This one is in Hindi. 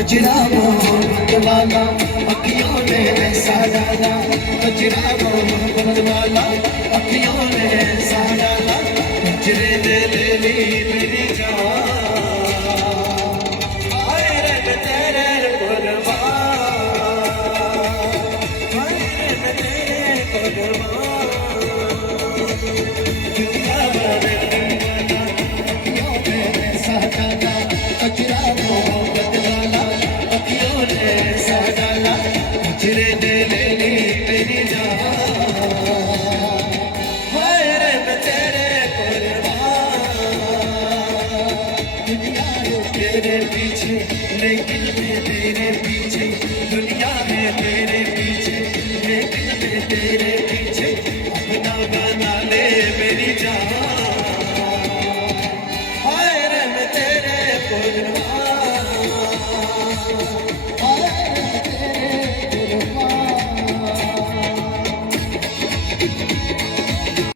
कचरा मोहब्बत वाला अखियों ने ऐसा डाला, कचरा मोहब्बत वाला अखियों ने ऐसा डाला, कचरे ने ले ली मेरी जान। हाय रंग तेरे कुर्बान, हाय रंग तेरे कुर्बान, दुनिया भर दीवाना अखियों ने ऐसा डाला, कचरा मोहब्बत वाला अखियों ने ऐसा डाला, कचरे ने ले ली मेरी जान। हाय रंग तेरे कुर्बान, दुनिया है तेरे पीछे लेकिन मैं तेरे पीछे, दुनिया है तेरे पीछे लेकिन मैं तेरे